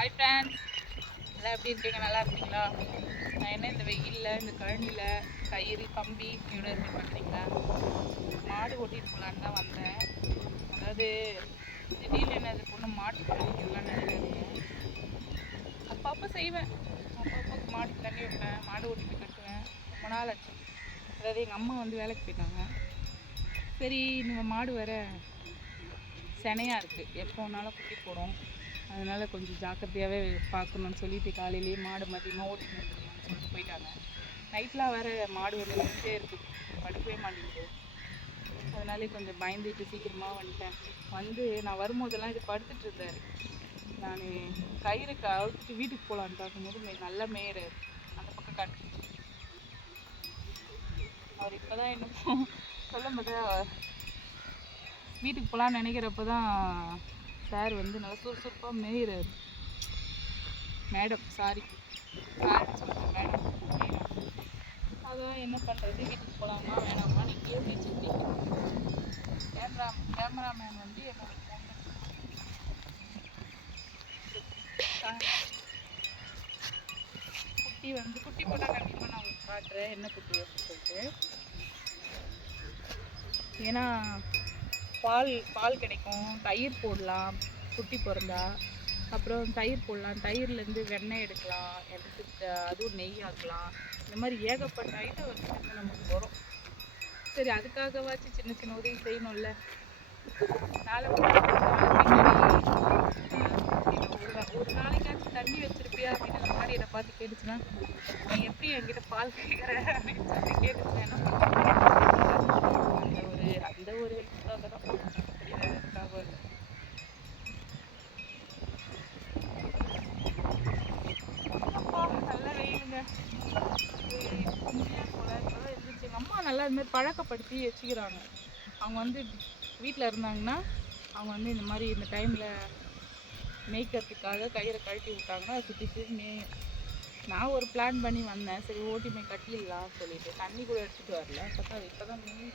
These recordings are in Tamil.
ஹாய் ஃப்ரெண்ட்ஸ், எல்லாம் எப்படி இருக்கீங்க? நல்லா இருக்கீங்களா? நான் என்ன இந்த வெயிலில் இந்த கழனியில் கயிறு கம்பி இவ்வளோ இருக்கு பார்க்குறீங்களா? மாடு ஓட்டிகிட்டு போகலான்னு தான் வந்தேன். அதாவது திடீர்னு என்னது பொண்ணு மாட்டு கழிக்கலாம் நினைக்கிறேன். அப்பப்போ செய்வேன். அப்பப்போ மாட்டுக்கு தண்ணி வைப்பேன், மாடு ஓட்டிட்டு கட்டுவேன். ரொம்ப நாள் ஆச்சு. அதாவது எங்கள் அம்மா வந்து வேலைக்கு போயிட்டாங்க. சரி, நம்ம மாடு வேற செனையாக இருக்குது, எப்போ வேணாலும் குட்டி போடும். அதனால் கொஞ்சம் ஜாக்கிரதையாகவே பார்க்கணுன்னு சொல்லிட்டு காலையிலேயே மாடு மதியமாக ஓட்டின்னு வந்துடலாம்னு சொல்லிட்டு போயிட்டாங்க. நைட்லாம் வேறு மாடு வந்து நின்றுட்டே இருக்குது, படுக்கவே மாட்டேங்குது. அதனாலே கொஞ்சம் பயந்துட்டு சீக்கிரமாக வந்துட்டேன். வந்து நான் வரும்போதெல்லாம் இது படுத்துட்டு இருந்தார். நான் கயிறுக்கு அழுத்துட்டு வீட்டுக்கு போகலான்னு பார்க்கும்போது நல்லா மேயிறாரு. அந்த பக்கம் காட்டு அவர் இப்போ தான் என்னமோ சொல்லும்போது வீட்டுக்கு போகலான்னு நினைக்கிறப்ப தான் சார் வந்து நல்லா சுறுசுறுப்பாக மேயிறாரு. மேடம் சொல்கிறேன் மேடம். அதான் என்ன பண்ணுறது, வீட்டுக்கு போகலாமா வேணாமா நீங்கள் பேசிக்கிட்டீங்க. கேமராமேன் வந்து என்னோட பொண்ணு. குட்டி போட்டால் கண்டிப்பாக நான் உங்களுக்கு காட்டுறேன் என்ன குட்டி அப்படின்னு சொல்லிட்டு. ஏன்னா பால் கிடைக்கும், தயிர் போடலாம் குட்டி பிறந்தா. அப்புறம் தயிர் போடலாம், தயிர்லேருந்து வெண்ணெய் எடுக்கலாம், எடுத்து அதுவும் நெய் ஆக்கலாம். இந்த மாதிரி ஏகப்பட்ட ஐட்டம் வந்து நமக்கு வரும். சரி, அதுக்காகவாச்சும் சின்ன சின்ன உதவி செய்யணும்ல. ஒரு நாளைக்காச்சும் தண்ணி வச்சிருப்பியா அப்படின்னு அந்த மாதிரி என்னை பார்த்து கேட்டுச்சுன்னா, நீ எப்படி என்கிட்ட பால் கேட்குற அப்படின்னு சொல்லி கேட்டுச்சுன்னா என்ன பண்ணுறேன். அந்த ஒரு ஹெல்ப்புக்காக தான் அதுக்காக. நல்லா வெயிலுங்க போல. இப்போதான் இருந்துச்சு. எங்கள் அம்மா நல்லா இது மாதிரி பழக்கப்படுத்தி வச்சுக்கிறாங்க. அவங்க வந்து வீட்டில் இருந்தாங்கன்னா அவங்க வந்து இந்த மாதிரி இந்த டைமில் மேய்க்கிறதுக்காக கயிறை கழட்டி விட்டாங்கன்னா சுற்றி சுற்றி மேயும். நான் ஒரு பிளான் பண்ணி வந்தேன், சரி ஓட்டி மேய் கட்டிடலாம் சொல்லிட்டு. தண்ணி கூட எடுத்துகிட்டு வரல, பார்த்தா அது இப்போ தான் மேய்.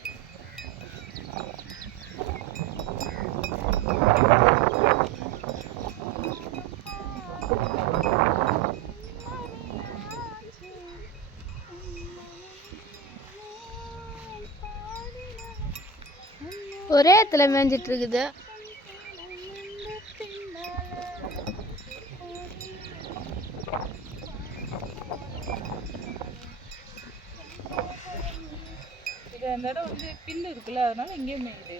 ஒரே இடத்துல மேய்ஞ்சிட்டு இருக்குது. இது அந்த இடம் வந்து பில்லு இருக்குல்ல, அதனால இங்கேயே மேயுது.